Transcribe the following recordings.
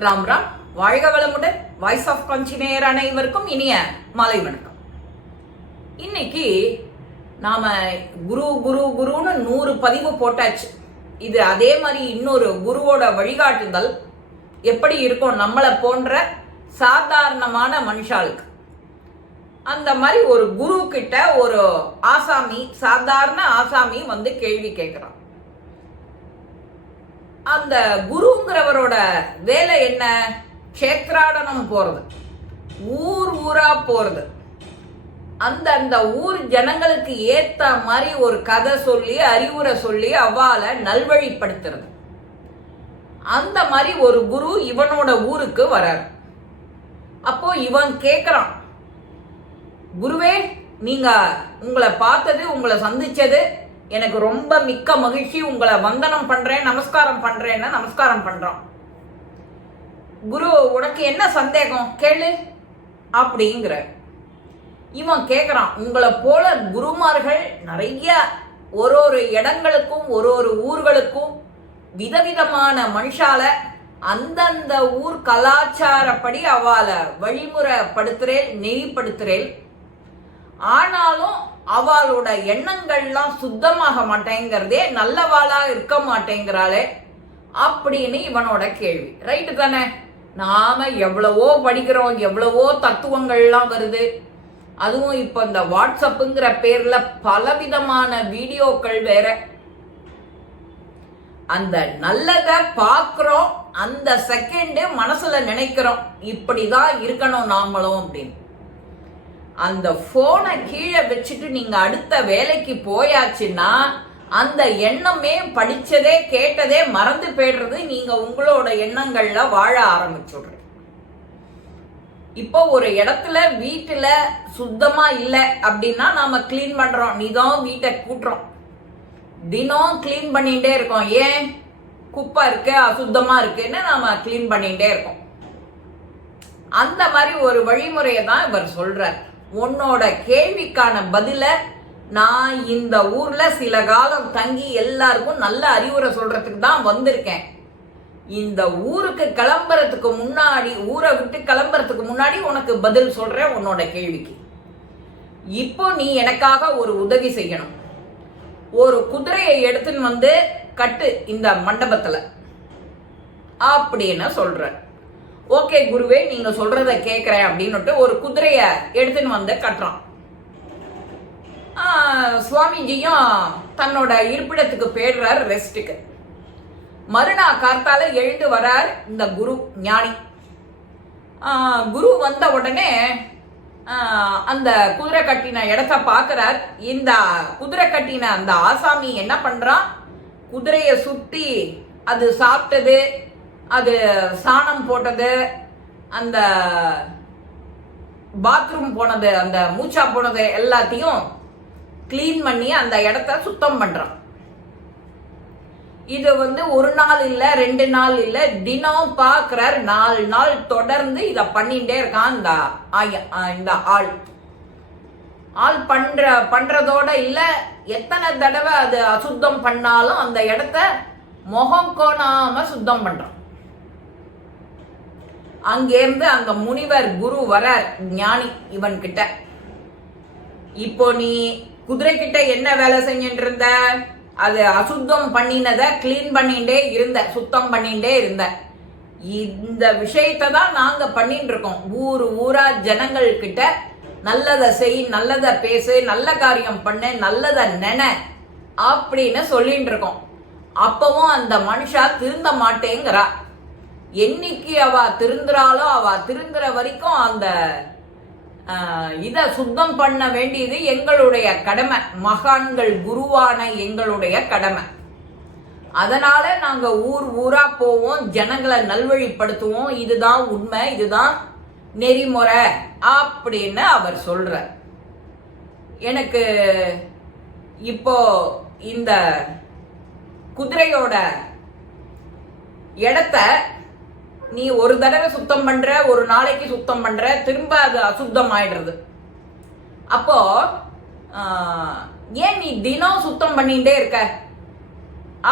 ராம் ராம். வாழ்க வளமுடன். Voice of கான்சினேயர் அனைவருக்கும் இனிய மாலை வணக்கம். இன்னைக்கு நாம குரு குரு குருன்னு நூறு பதிவு போட்டாச்சு. இது அதே மாதிரி இன்னொரு குருவோட வழிகாட்டுதல் எப்படி இருக்கும் நம்மளை போன்ற சாதாரணமான மனுஷாளுக்கு. அந்த மாதிரி ஒரு குரு கிட்ட ஒரு ஆசாமி சாதாரண ஆசாமி வந்து கேள்வி கேட்குறான் அந்த குருங்கிறவரோட வேலை என்ன? க்ஷேத்ராடனம் போறது. ஊர் ஊரா போறது. அந்த அந்த ஊர் ஜனங்களுக்கு ஏத்த மாதிரி ஒரு கதை சொல்லி அறிவுரை சொல்லி அவால நல்வழிப்படுத்துறது. அந்த மாதிரி ஒரு குரு இவனோட ஊருக்கு வரார். அப்போ இவன் கேக்குறான் குருவே நீங்க உங்களை பார்த்தது உங்களை சந்திச்சது எனக்கு ரொம்ப மிக்க மகிழ்ச்சி. உங்களை வந்தனம் பண்றேன் நமஸ்காரம் பண்றேன்னு நமஸ்காரம் பண்றான் குரு உனக்கு என்ன சந்தேகம்? கேளு. அப்படிங்கிற. இவன் கேட்குறான் உங்களை போல குருமார்கள் நிறைய ஒரு ஒரு இடங்களுக்கும் ஒரு ஒரு ஊர்களுக்கும் விதவிதமான மனுஷால அந்தந்த ஊர் கலாச்சாரப்படி அவளை வழிமுறைப்படுத்துறேன் நெறிப்படுத்துறேன். ஆனாலும் அவளோட எண்ணங்கள்லாம் சுத்தமாக மாட்டேங்கிறதே நல்லவாளா இருக்க மாட்டேங்கிறாளே அப்படின்னு இவனோட கேள்வி. ரைட்டு தானே? நாம எவ்வளவோ படிக்கிறோம் எவ்வளவோ தத்துவங்கள்லாம் வருது. அதுவும் இப்போ இந்த வாட்ஸ்அப்புங்கிற பேர்ல பலவிதமான வீடியோக்கள் வேற. அந்த நல்லதை பார்க்குறோம் அந்த செகண்டு மனசுல நினைக்கிறோம். இப்படிதான் இருக்கணும் நாமளும் அப்படின்னு. அந்த போனை கீழே வச்சுட்டு நீங்க அடுத்த வேலைக்கு போயாச்சுன்னா அந்த எண்ணமே படிச்சதே கேட்டதே மறந்து போயிடுறது நீங்க உங்களோட எண்ணங்கள்ல வாழ ஆரம்பிச்சுடுறீங்க இப்போ ஒரு இடத்துல வீட்டுல சுத்தமா இல்லை அப்படின்னா நாம க்ளீன் பண்றோம். நீதான் வீட்டை கூட்டுறோம். தினம் க்ளீன் பண்ணிட்டே இருக்கோம். ஏன்? குப்பை இருக்கு அசுத்தமா இருக்குன்னு நாம க்ளீன் பண்ணிட்டே இருக்கோம். அந்த மாதிரி ஒரு வழிமுறையை தான் இவர் சொல்றார். உன்னோட கேள்விக்கான பதில நான் இந்த ஊர்ல சில காலம் தங்கி எல்லாருக்கும் நல்ல அறிவுரை சொல்றதுக்கு தான் வந்திருக்கேன். இந்த ஊருக்கு கிளம்புறதுக்கு முன்னாடி ஊரை விட்டு கிளம்புறதுக்கு முன்னாடி உனக்கு பதில் சொல்றேன் உன்னோட கேள்விக்கு. இப்போ நீ எனக்காக ஒரு உதவி செய்யணும். ஒரு குதிரையை எடுத்துன்னு வந்து கட்டு இந்த மண்டபத்துல. அப்படின்னு சொல்ற. ஓகே குருவே நீங்க சொல்றத கேட்குறேன் அப்படின்னுட்டு ஒரு குதிரைய எடுத்துன்னு வந்து கட்டுறான். சுவாமிஜியும் தன்னோட இருப்பிடத்துக்கு போயிடுறார் ரெஸ்ட்டுக்கு மறுநாள் கார்த்தால எழுந்து வரார் இந்த குரு ஞானி. குரு வந்த உடனே அந்த குதிரை கட்டின இடத்த பார்க்கறார் இந்த குதிரை கட்டின அந்த ஆசாமி என்ன பண்றான்? குதிரையை சுத்தி அது சாப்பிட்டது அது சாணம் போட்டது அந்த பாத்ரூம் போனது அந்த மூச்சா போனது எல்லாத்தையும் க்ளீன் பண்ணி அந்த இடத்த சுத்தம் பண்றான் இது வந்து ஒரு நாள் இல்ல ரெண்டு நாள் இல்ல தினம் பார்க்கிறார் நாலு நாள் தொடர்ந்து இத பண்ணிட்டே இருக்கான் இந்த இந்த ஆள். ஆள் பண்ற பண்றதோட இல்ல எத்தனை தடவை அது அசுத்தம் பண்ணாலும் அந்த இடத்த முகம் கோணாம சுத்தம் பண்றான் அங்கேருந்து அங்க முனிவர் குரு வர ஞானி இவன் கிட்ட இப்போ நீ குதிரை கிட்ட என்ன வேலை செஞ்சுட்டு இருந்த அது அசுத்தம் பண்ணினத க்ளீன் பண்ணிட்டே இருந்த சுத்தம் பண்ணிட்டே இருந்த. இந்த விஷயத்தை தான் நாங்க பண்ணிட்டு இருக்கோம் ஊர் ஊரா ஜனங்கள் கிட்ட நல்லதை செய் நல்லதை பேசு நல்ல காரியம் பண்ணு நல்லதை நென அப்படின்னு சொல்லிட்டு இருக்கோம் அப்பவும் அந்த மனுஷா திருந்த மாட்டேங்கிறா. என்னைக்கு அவ திருந்துறாளோ அவ திருந்துற வரைக்கும் அந்த இதை இத சுத்தம் பண்ண வேண்டியது எங்களுடைய கடமை. மகான்கள் குருவான எங்களுடைய கடமை. அதனால நாங்க ஊர் ஊரா போவோம் ஜனங்களை நல்வழிப்படுத்துவோம். இதுதான் உண்மை இதுதான் நெறிமுறை அப்படின்னு அவர் சொல்றார். எனக்கு இப்போ இந்த குதிரையோட இடத்த நீ ஒரு தடவை சுத்தம் பண்ற ஒரு நாளைக்கு சுத்தம் பண்ற திரும்ப அது அசுத்தம் ஆயிடுறது அப்போ ஏன் நீ தினம் சுத்தம் பண்ணிட்டே இருக்க?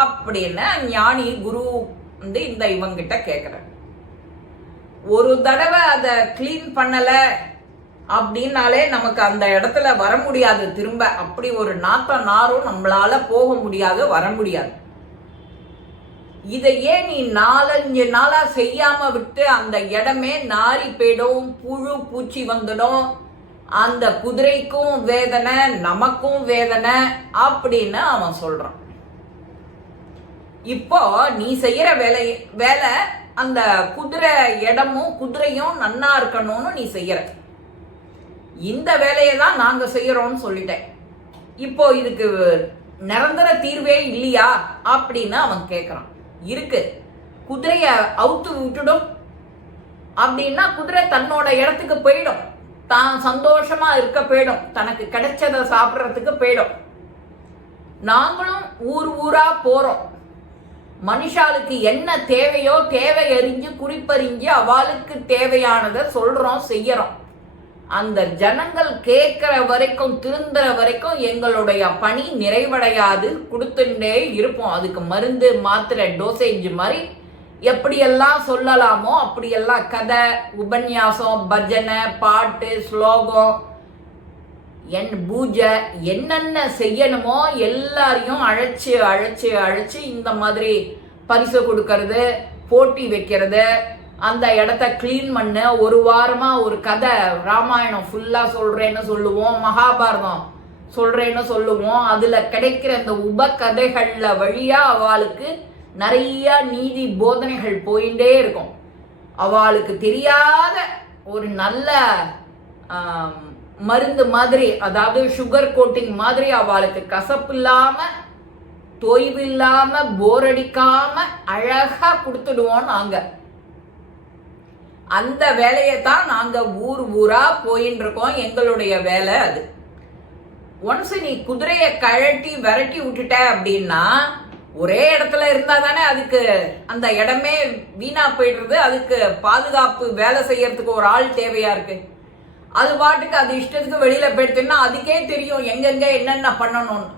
அப்படின்னு ஞானி குரு வந்து இந்த இவங்கிட்ட கேட்குற ஒரு தடவை அதை க்ளீன் பண்ணல அப்படின்னாலே நமக்கு அந்த இடத்துல வர முடியாது திரும்ப. அப்படி ஒரு நாத்தம் நாரும் நம்மளால போக முடியாது வர முடியாது. இதையே நீ நாலஞ்சு நாளா செய்யாம விட்டு அந்த இடமே நாரி போயிடும் புழு பூச்சி வந்துடும். அந்த குதிரைக்கும் வேதனை நமக்கும் வேதனை அப்படின்னு அவன் சொல்றான். இப்போ நீ செய்யற வேலை வேலை அந்த குதிரை இடமும் குதிரையும் நன்னா இருக்கணும்னு நீ செய்யற. இந்த வேலையை தான் நாங்க செய்யறோம்னு சொல்லிட்டேன். இப்போ இதுக்கு நிரந்தர தீர்வே இல்லையா அப்படின்னு அவன் கேட்கறான் இருக்கு. குதிரைய அவுத்து விட்டுடும். அப்படின்னா குதிரை தன்னோட இடத்துக்கு போயிடும். தான் சந்தோஷமா இருக்க போயிடும். தனக்கு கிடைச்சதை சாப்பிட்றதுக்கு போயிடும். நாங்களும் ஊர் ஊரா போறோம். மனுஷாளுக்கு என்ன தேவையோ தேவை அறிஞ்சு குறிப்பறிஞ்சு அவளுக்கு தேவையானதை சொல்றோம் செய்யறோம். அந்த ஜனங்கள் கேட்கிற வரைக்கும் திருந்துற வரைக்கும் எங்களுடைய பணி நிறைவடையாது. கொடுத்துட்டே இருப்போம். அதுக்கு மருந்து மாத்திரை டோசேஜ் மாதிரி எப்படியெல்லாம் சொல்லலாமோ அப்படியெல்லாம் கதை உபன்யாசம் பஜனை பாட்டு ஸ்லோகம் என் பூஜை என்னென்ன செய்யணுமோ எல்லாரையும் அழைச்சி அழைச்சு அழைச்சி இந்த மாதிரி பரிசு கொடுக்கறது போட்டி வைக்கிறது அந்த இடத்த க்ளீன் பண்ண. ஒரு வாரமா ஒரு கதை ராமாயணம் ஃபுல்லா சொல்றேன்னு சொல்லுவோம். மகாபாரதம் சொல்றேன்னு சொல்லுவோம். அதுல கிடைக்கிற இந்த உப கதைகள்ல வழியா அவளுக்கு நிறைய நீதி போதனைகள் போயிட்டே இருக்கும். அவளுக்கு தெரியாத ஒரு நல்ல மருந்து மாதிரி அதாவது சுகர் கோட்டிங் மாதிரி அவளுக்கு கசப்பு இல்லாம தொய்வு இல்லாம போர் அடிக்காம அழகா கொடுத்துடுவோம் நாங்கள் அந்த வேலையை தான் நாங்கள் ஊர் ஊரா போயின்னு இருக்கோம் எங்களுடைய வேலை அது. ஒன்ஸ் நீ குதிரையை கழட்டி விரட்டி விட்டுட்ட அப்படின்னா ஒரே இடத்துல இருந்தா தானே அதுக்கு அந்த இடமே வீணா போயிடுறது. அதுக்கு பாதுகாப்பு வேலை செய்யறதுக்கு ஒரு ஆள் தேவையா இருக்கு. அது பாட்டுக்கு அது இஷ்டத்துக்கு வெளியில போயிடுச்சுன்னா அதுக்கே தெரியும் எங்கெங்க என்னென்ன பண்ணணும்னு.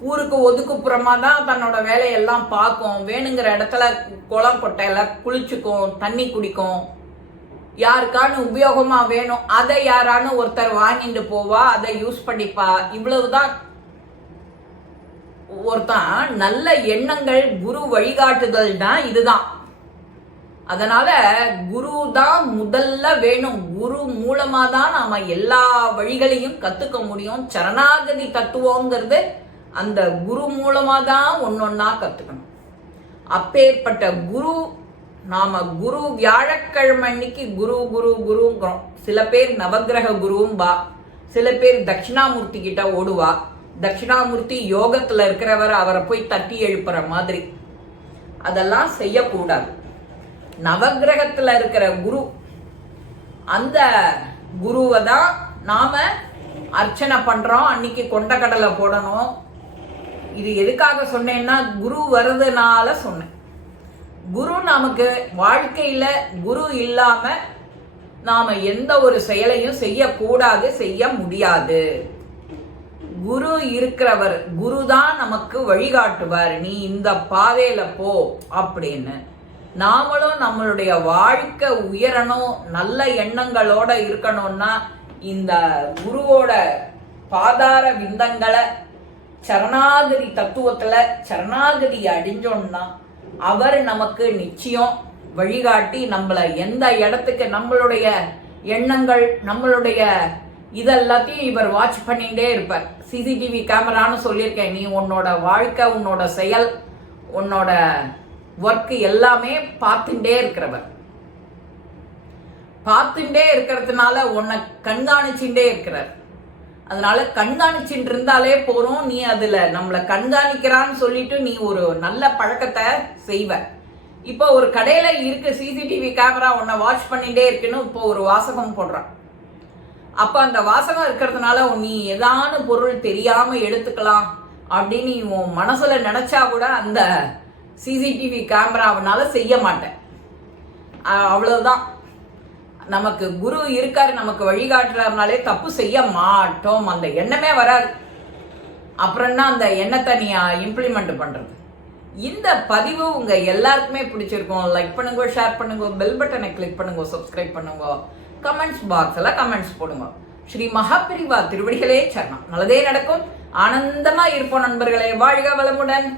ஊருக்கு ஒதுக்குப்புறமா தான் தன்னோட வேலையெல்லாம் பார்க்கும். வேணுங்கிற இடத்துல குளம் கொட்டையில குளிச்சுக்கும் தண்ணி குடிக்கும். யாருக்கான உபயோகமா வேணும் அதை யாரான ஒருத்தர் வாங்கிட்டு போவா அதை யூஸ் பண்ணிப்பா. இவ்வளவுதான். ஒருத்தன் நல்ல எண்ணங்கள் குரு வழிகாட்டுதல் தான் இதுதான். அதனால குரு தான் முதல்ல வேணும். குரு மூலமா தான் நாம எல்லா வழிகளையும் கத்துக்க முடியும். சரணாகதி தத்துவங்கிறது அந்த குரு மூலமா தான் ஒன்னொன்னா கத்துக்கணும். அப்பேற்பட்ட குரு நாம குரு வியாழக்கிழமை அன்னைக்கு குரு குரு குருங்கிறோம். சில பேர் நவக்கிரக குருவும் பா. சில பேர் தட்சிணாமூர்த்தி கிட்ட ஓடுவா. தட்சிணாமூர்த்தி யோகத்துல இருக்கிறவர் அவரை போய் தட்டி எழுப்புற மாதிரி. அதெல்லாம் செய்யக்கூடாது. நவக்கிரகத்துல இருக்கிற குரு அந்த குருவை தான் நாம அர்ச்சனை பண்றோம். அன்னைக்கு கொண்டக்கடலை போடணும். இது எதுக்காக சொன்னேன்னா குரு வர்றதுனால சொன்னேன். குரு நமக்கு வாழ்க்கையில் குரு இல்லாமல் நாம் எந்த ஒரு செயலையும் செய்யக்கூடாது செய்ய முடியாது. குரு இருக்கிறவர் குரு தான் நமக்கு வழிகாட்டுவார். நீ இந்த பாதையில போ அப்படின்னு. நாமளும் நம்மளுடைய வாழ்க்கை உயரணும் நல்ல எண்ணங்களோட இருக்கணும்னா இந்த குருவோட பாதார விந்தங்களை சரணாகதி தத்துவத்தில் சரணாகதி அடிஞ்சோன்னா அவர் நமக்கு நிச்சயம் வழிகாட்டி நம்மள எந்த இடத்துக்கு நம்மளுடைய எண்ணங்கள் நம்மளுடைய இதெல்லாத்தையும் இவர் வாட்ச் பண்ணிகிட்டே இருப்பார். சிசிடிவி கேமரான்னு சொல்லியிருக்கேன். நீ உன்னோட வாழ்க்கை உன்னோட செயல் உன்னோட ஒர்க்கு எல்லாமே பார்த்துட்டே இருக்கிறவர். பார்த்துட்டே இருக்கிறதுனால உன்னை கண்காணிச்சுட்டே இருக்கிறார். அதனால கண்காணிச்சுட்டு இருந்தாலே போறோம். நீ அதுல நம்மளை கண்காணிக்கிறான்னு சொல்லிட்டு நீ ஒரு நல்ல பழக்கத்தை செய்வ. இப்போ ஒரு கடையில இருக்க சிசிடிவி கேமரா உன்னை வாட்ச் பண்ணிட்டே இருக்குன்னு இப்போ ஒரு வாசகம் போடுறான். அப்ப அந்த வாசகம் இருக்கிறதுனால நீ ஏதான பொருள் தெரியாம எடுத்துக்கலாம் அப்படின்னு நீ உன் மனசுல நினைச்சா கூட அந்த சிசிடிவி கேமராவனால செய்ய மாட்டேன். அவ்வளவுதான். நமக்கு குரு இருக்காரு நமக்கு வழிகாட்டுறாருனாலே தப்பு செய்ய மாட்டோம். அந்த எண்ணமே வராது. அப்புறம் என்ன அந்த எண்ணத்தை நீ இம்ப்ளிமெண்ட் பண்றது? இந்த பதிவு உங்க எல்லாருக்குமே பிடிச்சிருக்கும். லைக் பண்ணுங்க ஷேர் பண்ணுங்க பெல் பட்டனை கிளிக் பண்ணுங்க சப்ஸ்கிரைப் பண்ணுங்க. கமெண்ட்ஸ் பாக்ஸ்ல கமெண்ட்ஸ் போடுங்க. ஸ்ரீ மகாபிரிவா திருவடிகளே சரணம். நல்லதே நடக்கும். ஆனந்தமா இருப்போம் நண்பர்களே. வாழ்க வளமுடன்.